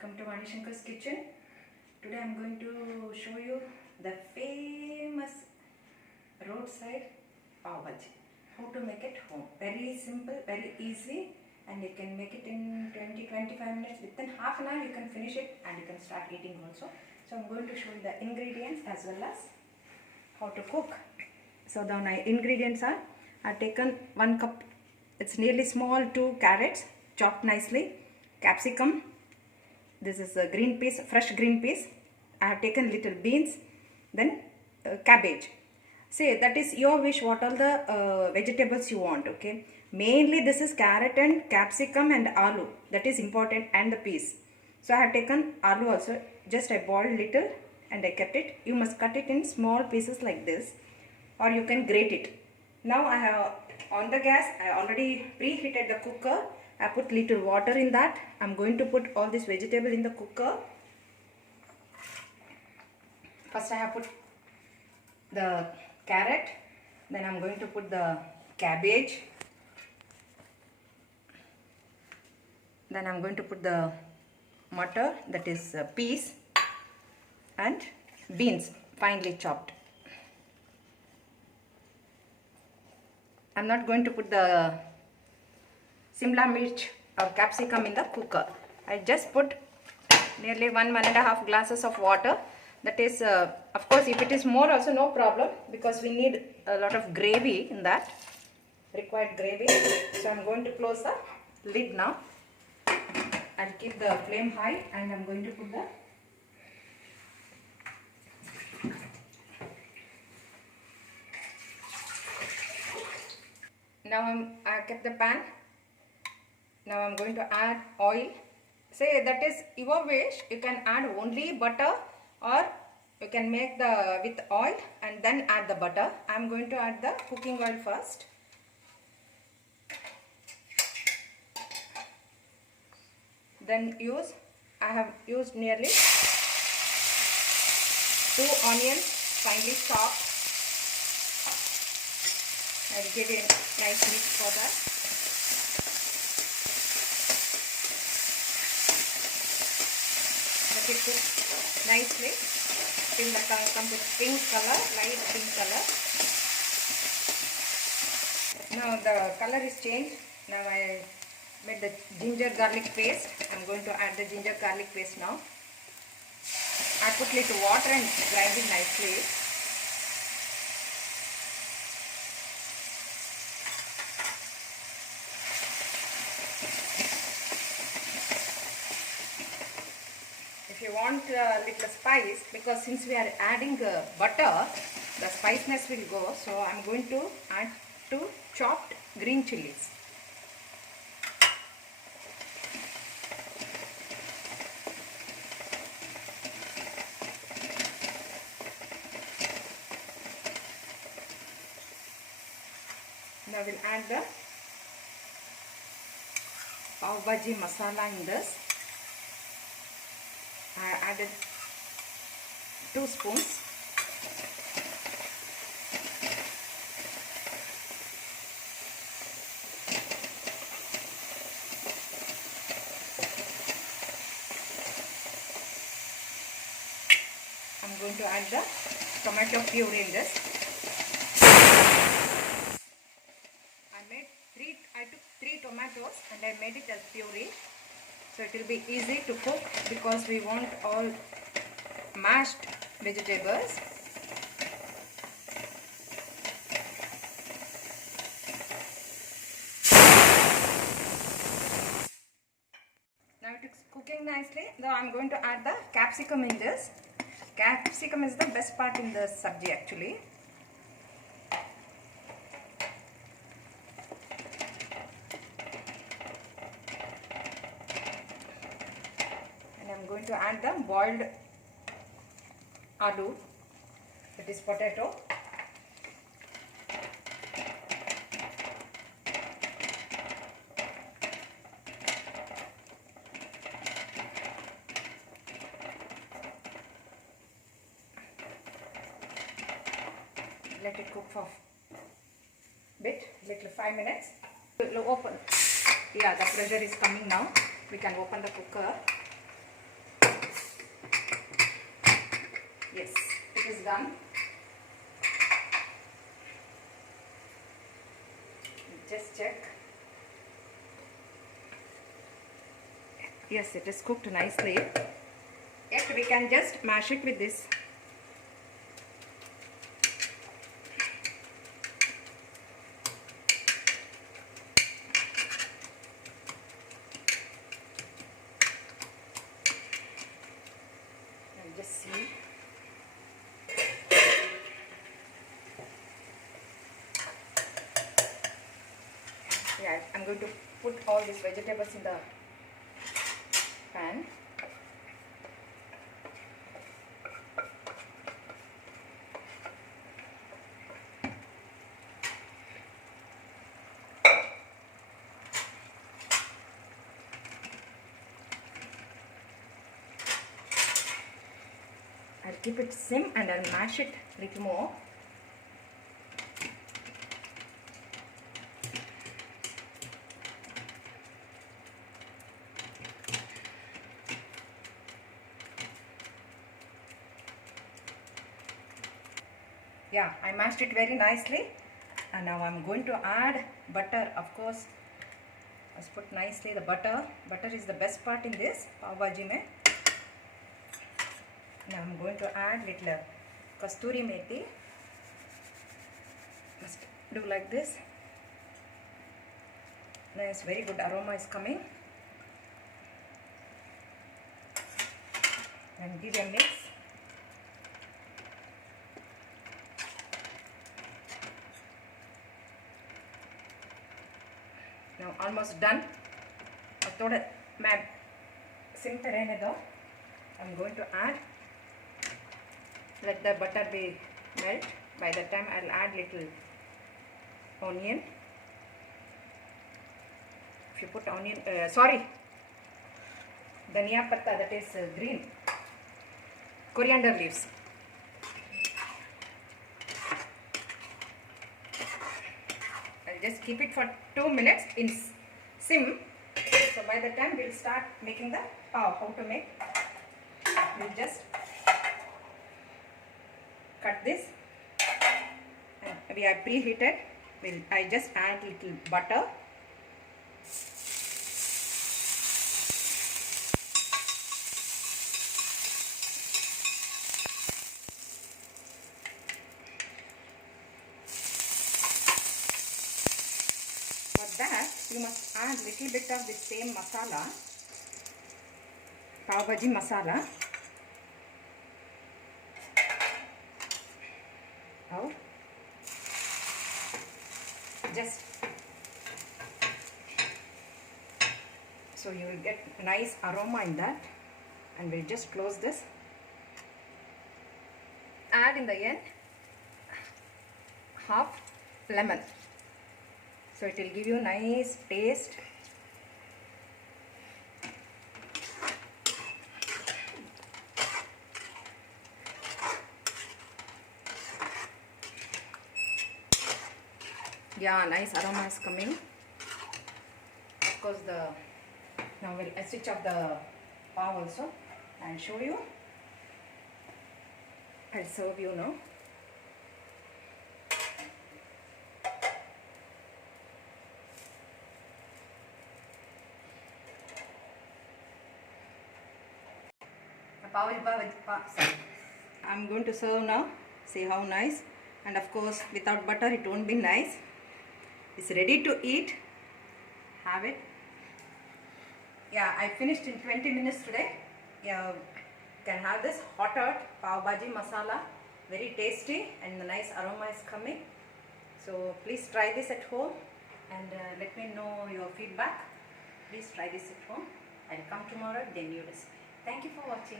Welcome to Vani Shankar's kitchen. Today I am going to show you the famous roadside pav bhaji. How to make it home. Very simple, very easy, and you can make it in 20-25 minutes. Within half an hour you can finish it and you can start eating also. So I am going to show you the ingredients as well as how to cook. So the ingredients are, I have taken 1 cup, it's nearly small, 2 carrots chopped nicely, capsicum, this is a green peas, fresh green peas, I have taken little beans, then cabbage. See, that is your wish, what all the vegetables you want, okay. Mainly this is carrot and capsicum and aloo, that is important, and the peas. So I have taken aloo also, just I boiled little and I kept it. You must cut it in small pieces like this, or you can grate it. Now I have on the gas, I already preheated the cooker. I put little water in that. I am going to put all this vegetable in the cooker. First I have put the carrot, then I am going to put the cabbage, then I am going to put the mutton, that is peas, and beans finely chopped. I am not going to put the Simla mirch or capsicum in the cooker. I just put nearly 1-1.5 glasses of water. That is, of course, if it is more also no problem, because we need a lot of gravy in that, required gravy. So I am going to close the lid now. I'll keep the flame high and I am going to put the I kept the pan. Now I am going to add oil. Say that is your wish. You can add only butter, or you can make the with oil and then add the butter. I am going to add the cooking oil first. Then I have used nearly 2 onions finely chopped. I will give a nice mix for that. Let it cook nicely till the comes with pink color, light pink color. Now the color is changed. Now I made the ginger garlic paste. I am going to add the ginger garlic paste now. I put little water and grind it nicely. If you want little spice, because since we are adding butter, the spiciness will go. So I am going to add 2 chopped green chilies. Now we will add the pav bhaji masala in this. I added 2 spoons. I am going to add the tomato puree in this. I took 3 tomatoes and I made it as puree. So it will be easy to cook because we want all mashed vegetables. Now it is cooking nicely. Now I am going to add the capsicum in this. Capsicum is the best part in the sabji actually. I am going to add the boiled aloo, that is potato. Let it cook for little 5 minutes. We'll open. Yeah, the pressure is coming now. We can open the cooker. Yes, it is done. Just check. Yes, it is cooked nicely. Yet we can just mash it with this. And just see. Yeah, I'm going to put all these vegetables in the pan. I'll keep it sim and I'll mash it a little more. Yeah, I mashed it very nicely, and now I'm going to add butter. Of course, let's put nicely the butter. Butter is the best part in this pav bhaji mein. Now I'm going to add little kasturi methi. Just do like this. Nice, very good aroma is coming. And give a mix. Now almost done. अब थोड़ा मैं SIM पे रहने दो. I'm going to add. Let the butter be melt. By the time I'll add little onion. If you put onion, dhaniya patta, that is green. Coriander leaves. I'll just keep it for 2 minutes in sim. So by the time we'll start making the pav. How to make? We'll just cut this. And we are preheated. I just add little butter. For that, you must add little bit of the same masala, pav bhaji masala. Oh, just so you will get nice aroma in that. And we'll just close this. Add in the end half lemon. So it will give you nice taste. Yeah, nice aroma is coming. Of course, now we'll switch off the pav also and show you. I'll serve you now. I'm going to serve now. See how nice. And of course, without butter it won't be nice. It's ready to eat. Have it. Yeah, I finished in 20 minutes today. Yeah, you can have this hot pav bhaji masala. Very tasty and the nice aroma is coming. So please try this at home and let me know your feedback. Please try this at home. I'll come tomorrow with a new recipe. Thank you for watching.